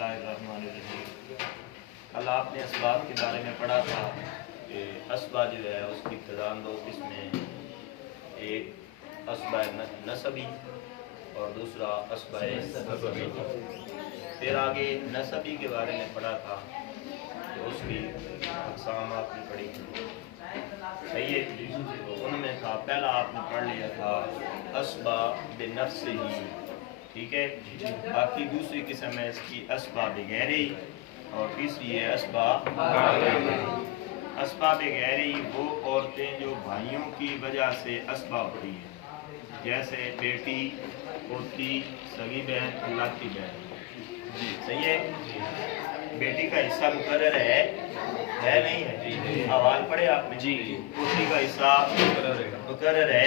बिस्मिल्लाहिर्रहमानिर्रहीम। कल आपने असबाब के बारे में पढ़ा था कि असबा जो है उसकी इब्तिदान दो किस्में, एक असबा नसबी और दूसरा असबा सबबी। फिर आगे नसबी के बारे में पढ़ा था कि उसकी अक़साम आपने पढ़ी थी, सही है। तो उनमें था, पहला आपने पढ़ लिया था असबा बिनफ्सिही, ठीक है। बाकी दूसरी किस्म है इसकी असबा बिगैरी और तीसरी है असबा असबा बिगैरी। वो औरतें जो भाइयों की वजह से असबा होती हैं, जैसे बेटी, पोती, सगी बहन, लाती बहन, सही है। बेटी का हिस्सा मुकर्रर है नहीं है? हवाल पढ़े आपने जी। पोती का हिस्सा मुकर्रर है,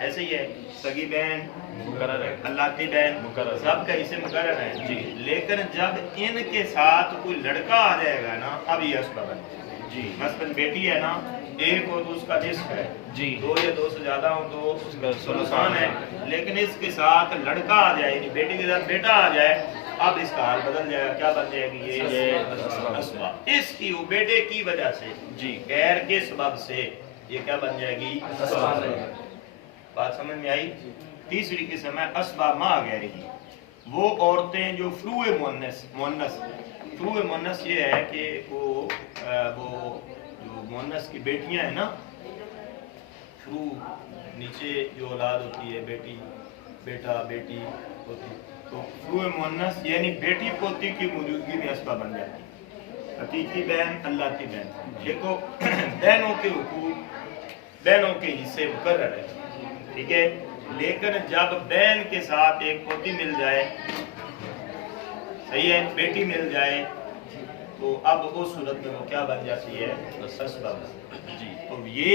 ऐसे ही है। सगी बहन मुकर्रर है, अल्लाती बहन मुकर्रर, सब का हिस्से मुकर्रर है जी। लेकिन जब इनके साथ कोई लड़का आ जाएगा ना, अब ये असबा बन जी। मसलन बेटी है ना, एक हो तो उसका निस्फ है जी, दो या दो से ज्यादा हो तो उसका सुलसान है। लेकिन इसके साथ लड़का आ जाए, बेटी के साथ बेटा आ जाए, अब इसका हाल बदल जाएगा। क्या बन जाएगी? ये असबा। इसकी वो बेटे की वजह से जी, गैर के सबब से ये क्या बन जाएगी? असबा। बात समझ में आई? तीसरी किस्म है असबा मा गैरी। वो औरतें जो फ्रूए मुअन्नस, फ्रूए मुअन्नस ये है कि वो जो मुअन्नस की बेटियां हैं ना, फ्रू नीचे जो औलाद होती है, बेटी, बेटा, बेटी होती, तो फ्रूए मुअन्नस यानी बेटी पोती की मौजूदगी में असबा बन जाती है। हकीकी बहन, अल्लाती बहन। देखो बहनों के हुकूक, बहनों के हिस्से मुकर्रर है, ठीक है। लेकिन जब बहन के साथ एक पोती मिल जाए, सही है, बेटी मिल जाए, तो अब उस सूरत में वो क्या बन जाती है? असबा जी। तो ये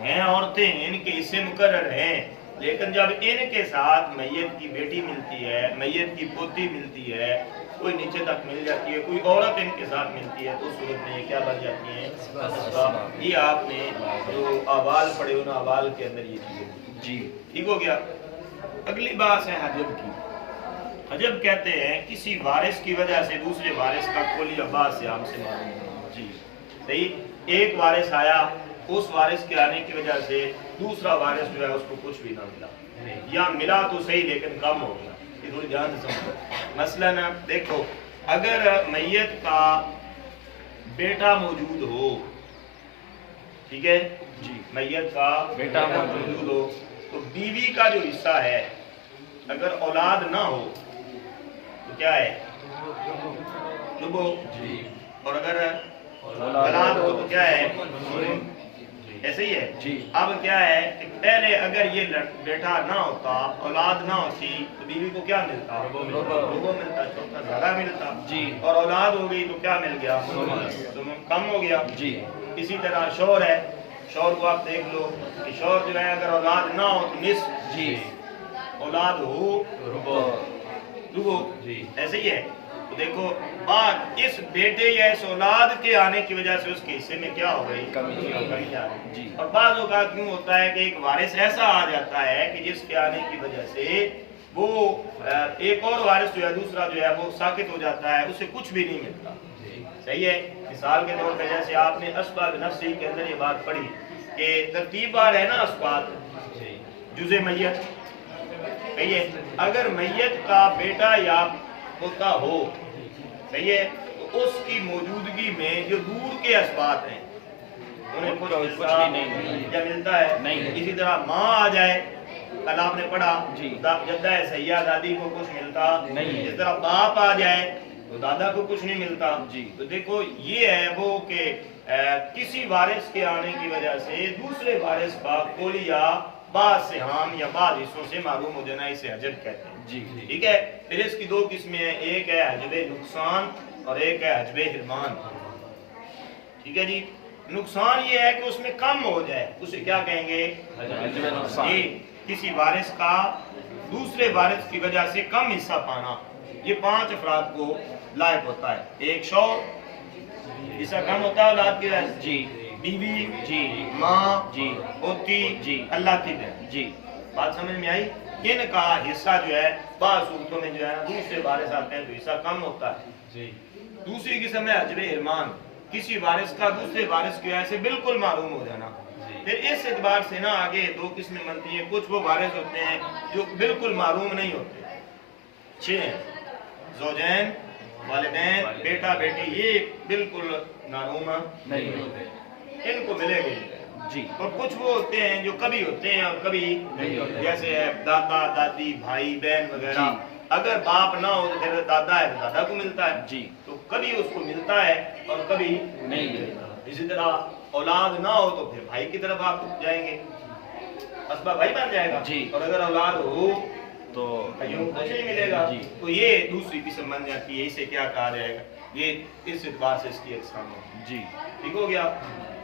हैं औरतें, इनके हिस्से मुकर्रर हैं, लेकिन जब इनके साथ मैयत की बेटी मिलती है, मैयत की पोती मिलती है, कोई नीचे तक मिल जाती है, कोई औरत इनके साथ मिलती है, तो सूरत में ये क्या बन जाती है? असबा। ये आपने जो अवाल पढ़े हो ना, अवाल के अंदर ये चीजें जी, ठीक हो गया। अगली बात है हजब की। हजब कहते हैं किसी वारिस की वजह से दूसरे वारिस का कुल या बाद से हमसे मालूम जी, सही। एक वारिस आया, उस वारिस के आने की वजह से दूसरा वारिस जो है उसको कुछ भी ना मिला, या मिला तो सही लेकिन कम हो गया। ये थोड़ी ध्यान से समझो। मसलन देखो, अगर मैयत का बेटा मौजूद हो, ठीक है जी, मैयत का बेटा मौजूद हो, तो बीवी का जो हिस्सा है, अगर औलाद ना हो तो क्या है? रुबो जी। और अगर औलाद हो तो क्या है? ऐसे ही है जी। अब क्या है कि पहले अगर ये बेटा ना होता, औलाद ना होती, तो बीवी को क्या मिलता? रुबो मिलता, चौथा ज्यादा मिलता जी। और औलाद हो गई तो क्या मिल गया? तो कम हो गया जी। इसी तरह शौहर है, शौहर को आप देख लो कि शौहर जो है अगर औलाद ना हो तो निस्फ जी, औलाद हो रुबो जी, ऐसे ही है। तो देखो बात इस बेटे या इस औलाद के आने की वजह से उसके हिस्से में क्या हो गई? कमी आ गई जी। और बाज़ औक़ात क्यों होता है कि एक वारिस ऐसा आ जाता है कि जिसके आने की वजह से वो एक और वारिस जो है, दूसरा जो है वो साकित हो जाता है, उसे कुछ भी नहीं मिलता, सही है। मिसाल के तौर पर जैसे आपने असबा बिनफ्सी के अंदर ये बात पढ़ी कि तरतीबवार है ना असबात, जुज़े मैयत, सही है। अगर मैयत का बेटा या पोता हो, सही है, तो उसकी मौजूदगी में जो दूर के असबात हैं उन्हें कुछ नहीं या मिलता है नहीं। इसी तरह माँ आ जाए, कल आपने पढ़ा जी, जद्दा है सैया, दादी को कुछ मिलता नहीं। इस तरह बाप आ जाए तो दादा को कुछ नहीं मिलता जी। तो देखो ये है वो कि किसी वारिस के आने की वजह से दूसरे वारिस का कुल या बाद से हम या बाद हिस्सों से मालूम हो जाना, इसे हजब कहते हैं जी, ठीक है। फिर इसकी दो किस्में हैं, एक है हजबे नुकसान और एक है हजबे हिरमान, ठीक है जी। नुकसान ये है कि उसमें कम हो जाए, उसे क्या कहेंगे? हजबे नुकसान। ये किसी वारिस का दूसरे वारिस की वजह से कम हिस्सा पाना, ये 5 अफराद को लायक होता है। एक शौहर, हिस्सा कम होता है औलाद की वजह जी, बीवी जी, माँ जी, पोती जी, अल्लाह की बहन जी। बात समझ में आई? इनका हिस्सा जो है بعض صورتوں میں جو ہے نا دوسرے وارث آتے ہیں تو حصہ کم ہوتا ہے جی دوسری قسم ہے حجب ارمان کسی وارث کا دوسرے وارث کی وجہ سے بالکل معلوم ہو جانا پھر اس اعتبار سے نا آگے دو قسمیں بنتی ہیں کچھ وہ وارث ہوتے ہیں جو بالکل معلوم نہیں ہوتے 6 ہیں زوجین والدین بیٹا بیٹی یہ بالکل معلوم نہیں ہوتے ان کو ملے گی جی اور کچھ وہ ہوتے ہیں جو کبھی ہوتے ہیں اور کبھی نہیں ہوتے جیسے ہے دادا دادی بھائی بہن وغیرہ اگر باپ نہ ہو تو پھر دادا ہے تو دادا کو ملتا ہے جی تو کبھی اس کو ملتا ہے اور کبھی نہیں ملتا اسی طرح اولاد نہ ہو تو پھر بھائی کی طرف آپ جائیں گے اسبا بھائی بن جائے گا جی اور اگر اولاد ہو تو بھائیوں کو کچھ نہیں ملے گا جی تو یہ دوسری قسم بن جاتی ہے اسے کیا کہا جائے گا یہ اس اعتبار سے اس کی اقسام ہے جی ٹھیک ہو گیا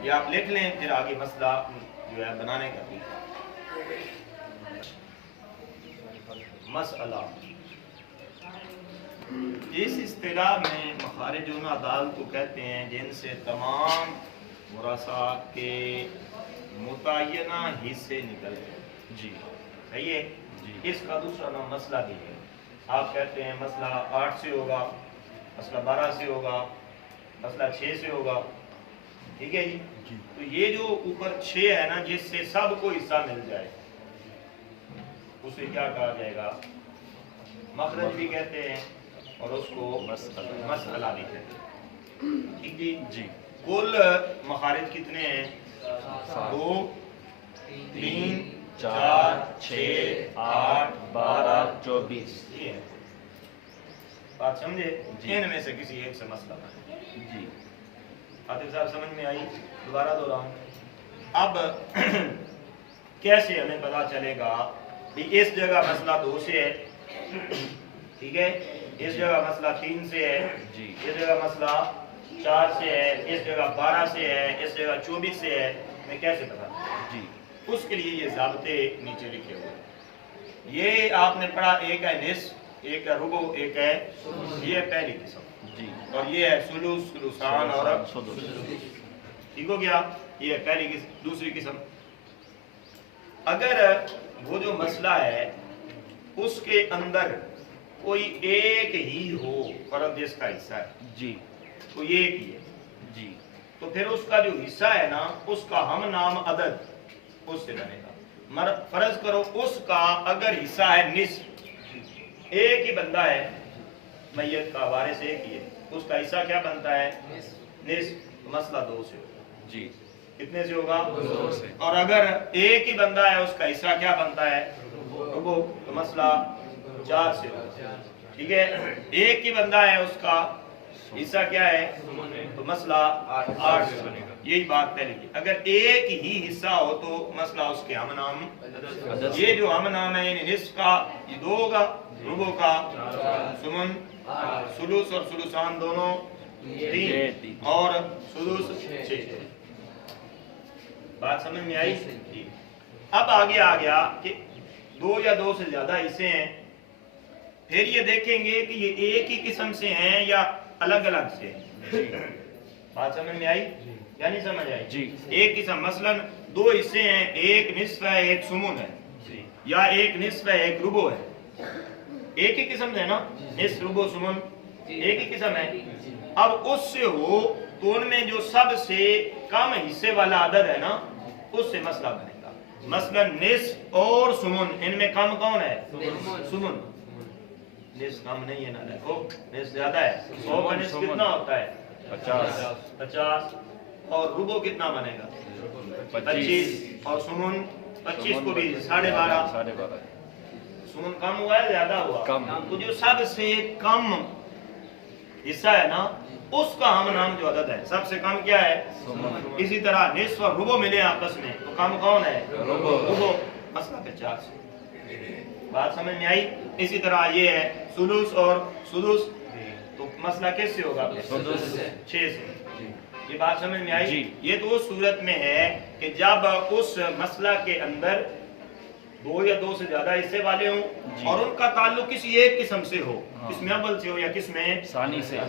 یہ آپ لکھ لیں پھر آگے مسئلہ جو ہے بنانے کا بھی مسئلہ اس اصطلاح میں مخارج ان عدالت کو کہتے ہیں جن سے تمام وراثات کے متعینہ حصے نکلتے ہیں جی صحیح ہے جی اس کا دوسرا نام مسئلہ بھی ہے آپ کہتے ہیں مسئلہ 8 سے ہوگا مسئلہ 12 سے ہوگا مسئلہ 6 سے ہوگا ٹھیک ہے جی جی تو یہ جو اوپر 6 ہے نا جس سے سب کو حصہ مل جائے اسے کیا کہا جائے گا مخرج بھی کہتے ہیں اور اس کو مسئلہ بھی کہتے ہیں ٹھیک جی جی کل مخارج کتنے ہیں 2 3 4 6 8 12 24 یہ ہے بات سمجھے جی ان میں سے کسی ایک سے مسئلہ بنے جی عاطف صاحب سمجھ میں آئی دوبارہ دہراؤں اب کیسے ہمیں پتا چلے گا کہ اس جگہ مسئلہ 2 سے ہے ٹھیک ہے اس جگہ مسئلہ 3 سے ہے جی اس جگہ مسئلہ 4 سے ہے اس جگہ 12 سے ہے اس جگہ 24 سے ہے میں کیسے پتا جی اس کے لیے یہ ضابطے نیچے لکھے ہوئے یہ آپ نے پڑھا ایک ہے نصف ایک ہے ربع ایک ہے یہ ہے پہلی قسم جی اور یہ ہے سلوس سلوسان اور سدس ٹھیک ہو گیا یہ ہے پہلی قسم دوسری قسم اگر وہ جو مسئلہ ہے اس کے اندر کوئی ایک ہی ہو فرد جس کا حصہ ہے جی تو یہ ایک ہی ہے جی تو پھر اس کا جو حصہ ہے نا اس کا ہم نام عدد اس سے بنے گا فرض کرو اس کا اگر حصہ ہے نصف ایک ہی بندہ ہے میت کا وارث ایک ہی ہے اس کا حصہ کیا بنتا ہے نصف مسئلہ 2 سے ہوگا جی کتنے سے ہوگا 2 سے اور اگر ایک ہی بندہ ہے اس کا حصہ کیا بنتا ہے ربع تو مسئلہ 4 سے ہوگا ٹھیک ہے ایک ہی بندہ ہے اس کا حصہ کیا ہے تو مسئلہ 8 سے بنے گا یہی بات پہلے کی اگر ایک ہی حصہ ہو تو مسئلہ اس کے ہم نام یہ جو ہم نام ہے یعنی نصف کا یہ 2 ہوگا ربع کا سمن سلوس اور سلوسان دونوں 3 اور سدس 6 بات سمجھ میں آئی اب آگے آ گیا کہ 2 یا 2 سے زیادہ حصے ہیں پھر یہ دیکھیں گے کہ یہ ایک ہی قسم سے ہیں یا الگ الگ سے ہیں بات سمجھ میں آئی یا نہیں سمجھ آئی جی ایک قسم مثلا 2 حصے ہیں ایک نصف ہے ایک سمن ہے یا ایک نصف ہے ایک ربع ہے ایک ہی قسم ہے نا نصف ربع سمن ایک ہی قسم ہے اب اس سے ہو تو ان میں جو سب سے کم حصے والا عدد ہے نا اس سے مسئلہ بنے گا مثلا نصف اور سمن ان میں کم کون ہے سمن نصف کم نہیں ہے نا دیکھو نصف زیادہ ہے 100 کا نصف کتنا ہوتا ہے 50 اور ربع کتنا بنے گا 25 اور سمن 25 کو بھی 12.5 سمن کم ہوا ہے زیادہ ہوا کم تو جو سب سے کم حصہ ہے نا اس کا ہم نام جو عدد ہے سب سے کم کیا ہے اسی طرح نصف اور ربع ملے آپس میں تو کم کون ہے ربع مسئلہ 50 بات سمجھ میں آئی اسی طرح یہ ہے سلوس اور سدس تو مسئلہ کس سے ہوگا 6 سے یہ بات سمجھ میں آئی یہ تو اس صورت میں ہے کہ جب اس مسئلہ کے اندر 2 یا 2 سے زیادہ حصے والے ہوں اور ان کا تعلق کسی ایک قسم سے ہو کس میں اول سے ہو یا کس میں ثانی سے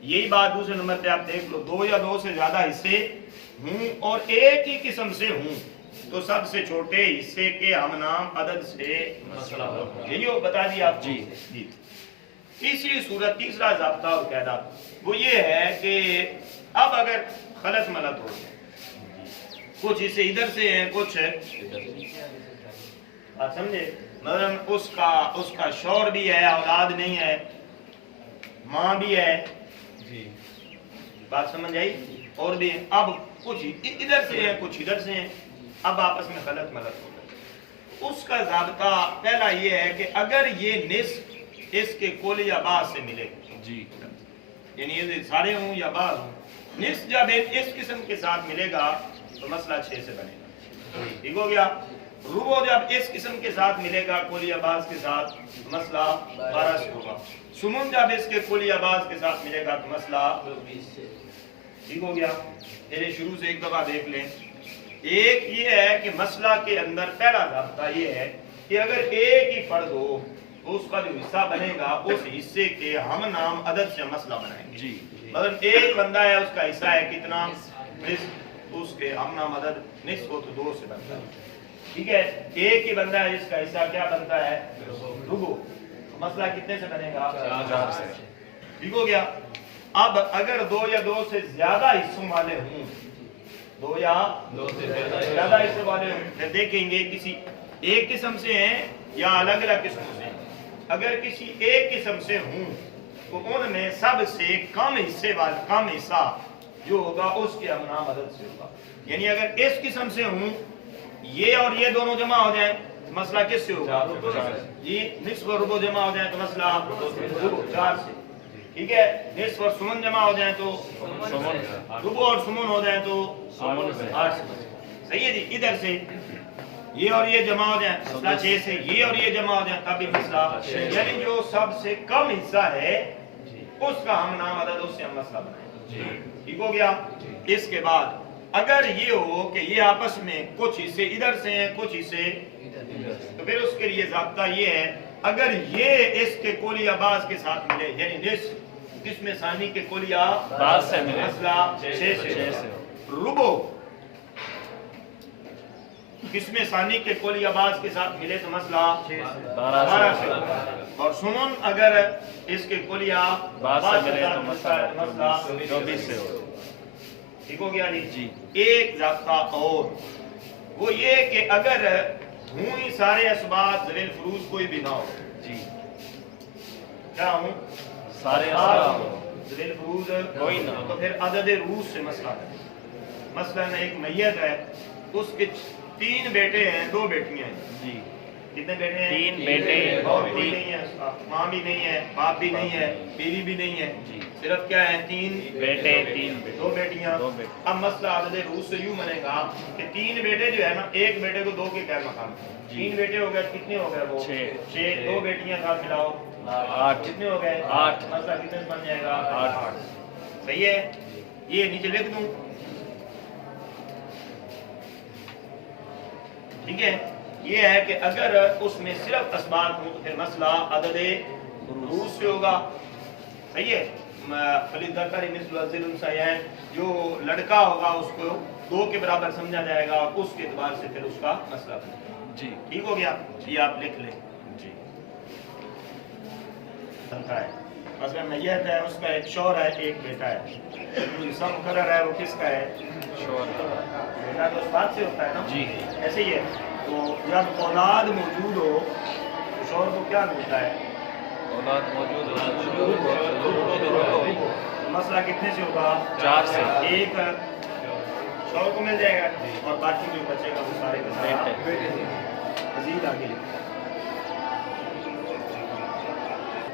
یہی بات دوسرے نمبر پہ آپ دیکھ لو 2 یا 2 سے زیادہ حصے ہوں اور ایک ہی قسم سے ہوں तो सबसे छोटे हिस्से के हम नाम अदद से मसला होगा। यही हो बता दिया आपको। जी। जी। तीसरी सूरत, तीसरा ज़ाब्ता और कायदा वो ये है कि अब अगर खलत मलत हो, कुछ हिस्से इधर से हैं, कुछ बात समझे, मतलब उसका शौहर भी है, औलाद नहीं है, माँ भी है, बात समझ आई, और भी है। अब कुछ इधर से है, कुछ इधर से है, अब आपस में गलत मलत हो गए। उसका ज़ाब्ता पहला ये है कि अगर ये निस्फ इसके कुल या बाद से मिले, जी, यानी ये सारे हों या बाद हों, निस्फ जब इस किस्म के साथ मिलेगा तो मसला 6 से बनेगा, ठीक हो गया। रुबो जब इस किस्म के साथ मिलेगा कुल या बाज के साथ तो मसला 12 से होगा। सुमुन जब इसके कुल या बाज के साथ मिलेगा तो मसला 20 से, ठीक हो गया। मेरे शुरू से एक दफा देख लें। एक ये है कि मसला के अंदर पहला ज़ाब्ता ये है कि अगर एक ही फर्द हो तो उसका जो हिस्सा बनेगा उस हिस्से के हम नाम अदद से मसला बनाएंगे। जी, मतलब एक बंदा है, उसका हिस्सा है कितना, निस्फ, तो उसके हम नाम अदद निस्फ हो तो 2 से बनता है, ठीक है। एक ही बंदा है जिसका हिस्सा क्या बनता है, रुबो, तो मसला कितने से बनेगा, 4 से, ठीक हो गया। अब अगर 2 या 2 से ज्यादा हिस्सों वाले हों, 2 या 2 से ज्यादा हिस्से वाले हों, फिर देखेंगे किसी एक किस्म से हैं या अलग अलग किस्मों से हैं। अगर किसी एक किस्म से हों तो उनमें सबसे कम हिस्सा जो होगा उसके हम नाम अदद से होगा। यानी अगर इस किस्म से हूं, ये और ये दोनों जमा हो जाए तो मसला किससे होगा, ये निस्फ और रुबो जमा हो जाए तो मसला 4 से, ठीक है। निस्फ और सुमन जमा हो जाए तो रुबो और सुमन हो जाए तो 8 से, सही है जी। इधर से ये और ये जमा हो जाए मसला 6 से, ये और ये जमा हो जाए तब भी मसला, यानी जो सबसे कम हिस्सा है उसका हम नाम अदद, उससे हम मसला बनाएंगे, ठीक हो गया। इसके बाद अगर ये हो कि ये आपस में कुछ हिस्से इधर से हैं, कुछ हिस्से तो फिर उसके लिए ज़ाब्ता ये है, अगर ये इसके कुल या बाज के साथ मिले, यानी निस्फ किस्म सानी के कुल या बाज से मिले, मसला 6 से। रुबो किस्म सानी के कुल या बाज के साथ मिले तो मसला 12 से, और सुमन अगर इसके कुल या बाज से मिले तो मसला 24 से हो, ठीक हो गया जी। एक ज़ाब्ता और वो ये कि अगर हूँ ही सारे असबाब ज़वील फरूज कोई भी ना हो, जी, क्या हूँ सारे ज़वील फरूज कोई ना, तो फिर अदद रूस से मसला है। मसलन एक मैयत है, उसके 3 बेटे हैं, 2 बेटियां हैं, जी, कितने बेटे हैं, 3 बेटे, और कोई नहीं है, माँ भी नहीं है, बाप भी नहीं है, बीवी भी नहीं है, सिर्फ क्या है 3 बेटे, 3 बेटे, 2 बेटियां। 2 बेटे। अब मसला अदद रूस से यूं बनेगा कि 3 बेटे जो है ना, एक बेटे को 2 के क्या मकाम, 3 बेटे हो गए, कितने हो गए वो 6, 2 बेटियां साथ मिलाओ 8, कितने हो गए 8, मसला कितने से बन जाएगा 8, सही है। ये नीचे लिख दूं, ठीक है। ये है कि अगर उसमें सिर्फ असबाब हो तो फिर मसला अदद रूस से होगा, सही है। जो लड़का होगा उसको 2 के बराबर समझा जाएगा और उसके एतबार से फिर उसका मसला बनेगा, जी, ठीक हो गया। ये आप लिख लें जी। बनता है मसलन मैयत है, उसका एक शौहर है, एक बेटा है, जो हिस्सा मुकर्रर है वो किसका है, बेटा तो उस बात से होता है ना, जी, ऐसे ही है। तो जब औलाद मौजूद हो तो शौहर को क्या मिलता है, औलाद मौजूद मसला कितने से होगा 4 से, एक शौहर को मिल जाएगा और बाकी जो बचेगा वो सारे के सारे मजीद आगे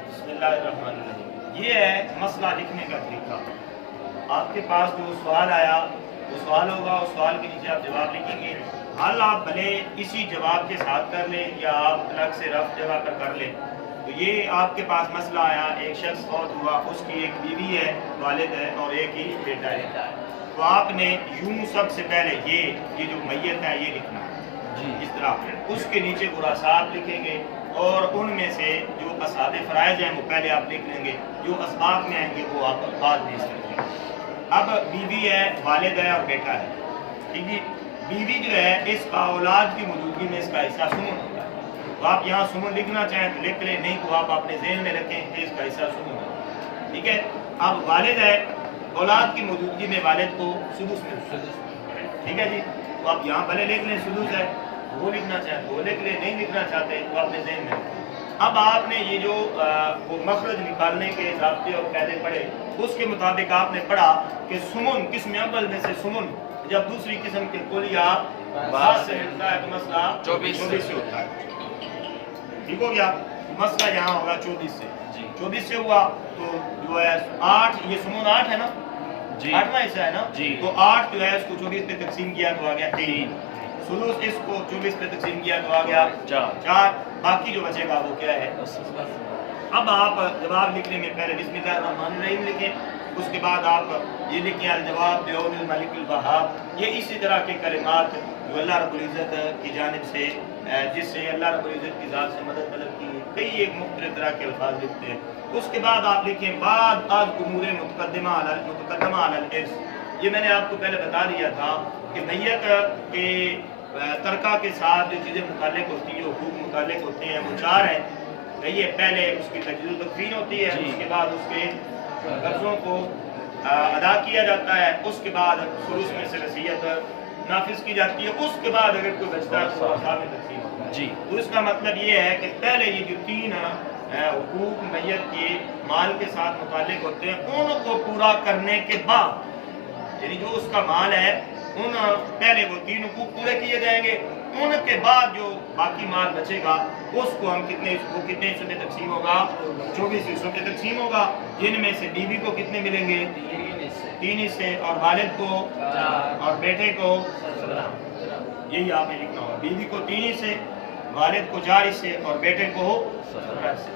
बिस्मिल्लाहिर्रहमानिर्रहीम। ये है मसला लिखने का तरीका। आपके पास जो सवाल आया वो सवाल होगा, उस सवाल के नीचे आप जवाब लिखेंगे। हल आप भले इसी जवाब के साथ कर लें या आप अलग से रफ जगह पर कर लें। तो ये आपके पास मसला आया, एक शख्स फौत हुआ, उसकी एक बीवी है, वालिद है और एक ही बेटा है। तो आपने यूं सबसे पहले ये जो मैयत है ये लिखना है इस तरह, उसके नीचे वरासात लिखेंगे और उनमें से जो असाब फ़राइज़ हैं वो पहले आप लिख लेंगे, जो असबाब में आएंगे वो आप बाद में इस तरह। अब बीवी है, वालिद है और बेटा है, ठीक है। बीवी जो है इसका औलाद की मौजूदगी में इसका हिस्सा सुमन होता है। तो आप यहाँ सुमन लिखना चाहें तो लिख लें, नहीं तो आप अपने ज़हन में रखें कि इसका हिस्सा सुमन है। ठीक है। अब वालिद है, औलाद की मौजूदगी में वालिद को सुदुस मिलता है। ठीक है जी। तो आप यहाँ भले लिख लें सुदुस है, वो लिखना चाहें तो वो लिख लें, नहीं लिखना चाहते तो अपने ज़हन में रखें। अब आपने ये जो वो मखरज निकालने के ज़ाब्ते और कायदे पढ़े, उसके मुताबिक आपने पढ़ा कि सुमन किस्म अव्वल में से सुमन जब दूसरी किस्म के कुलिया बात से मिलता है तो मसला 24 से होता है। ठीक हो गया। मसला यहाँ होगा 24 से। 24 से हुआ तो जो है 8, ये सुमन 8 है ना जी, 8वां हिस्सा है ना जी। तो 8 जो है उसको 24 पे तकसीम किया तो आ गया 3, सुलूस इसको 24 पे तकसीम किया तो आ गया 4, बाकी जो बचेगा वो क्या है। अब आप जवाब लिखने में पहले बिस्मिल्लाहिर्रहमानिर्रहीम लिखें, उसके बाद आप ये लिखें अल जवाब बिऔनिल मलिकिल वहाब। ये इसी तरह के कलिमात जो अल्लाह रब्बुल इज़्ज़त की जानिब से जिससे अल्लाह रब्बुल इज़्ज़त की ज़ात से मदद तलब की, कई एक मुख्तलिफ तरह के अल्फाज लिखते हैं। उसके बाद आप लिखें बाद आज उमूर मुतक़द्दिमा अलल इर्स। ये मैंने आपको पहले बता दिया था कि मैयत के तरका के साथ जो चीज़ें मुताल्लिक़ होती हैं, हुकूक मुताल्लिक़ होते हैं, वो 4 हैं। ये पहले उसकी तजदीद तकफीन होती है, उसके बाद उसके कर्जों को अदा किया जाता है, उसके बाद सुलूस में से वसीयत नाफिज की जाती है, उसके बाद अगर कोई बचता है तो असाब में तकसीम होता है जी। तो इसका मतलब ये है कि पहले ये जो 3 हुकूक मैयत के माल के साथ मुताल्लिक़ होते हैं, उनको पूरा करने के बाद यानी जो उसका माल है उन पहले वो 3 हुकूक पूरे किए जाएंगे, उनके बाद जो बाकी माल बचेगा उसको हम कितने हिस्सों में तकसीम होगा, 24 हिस्सों में तकसीम होगा, जिनमें से बीवी को कितने मिलेंगे 3 हिस्से और वालिद को 4 और बेटे को 17। यही आपने लिखना होगा, बीवी को 3 हिस्से, वालिद को 4 हिस्से और बेटे को 17 हिस्से।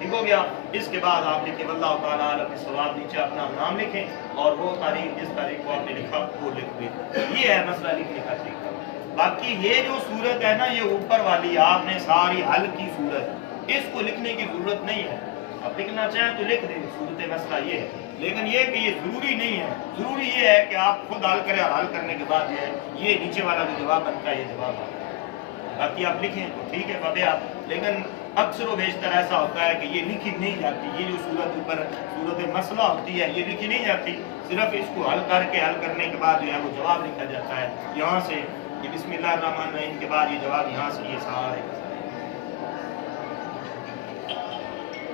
ठीक हो गया। इसके बाद आप लिखें वल्लाहु ताला आलम बिस्सवाब, नीचे अपना नाम लिखें और वो तारीख जिस तारीख को आपने लिखा वो लिख दें। ये है मसला लिखने का तरीका। बाकी ये जो सूरत है ना, ये ऊपर वाली आपने सारी हल की सूरत, इसको लिखने की जरूरत नहीं है। आप लिखना चाहें तो लिख दें, सूरत मसला ये है, लेकिन ये कि ये जरूरी नहीं है। जरूरी ये है कि आप खुद हल करें और हल करने के बाद ये नीचे वाला जो जवाब बनता है ये जवाब आता है। बाकी आप लिखें तो ठीक है बाबे आप, लेकिन अक्सर व बेशतर ऐसा होता है कि ये लिखी नहीं जाती। ये जो सूरत ऊपर सूरत मसला होती है ये लिखी नहीं जाती, सिर्फ इसको हल करके हल करने के बाद जो है वो जवाब लिखा जाता है। यहाँ से ये बिस्मिल्लाहिर्रहमानिर्रहीम के बाद ये जवाब यहाँ से ये सारे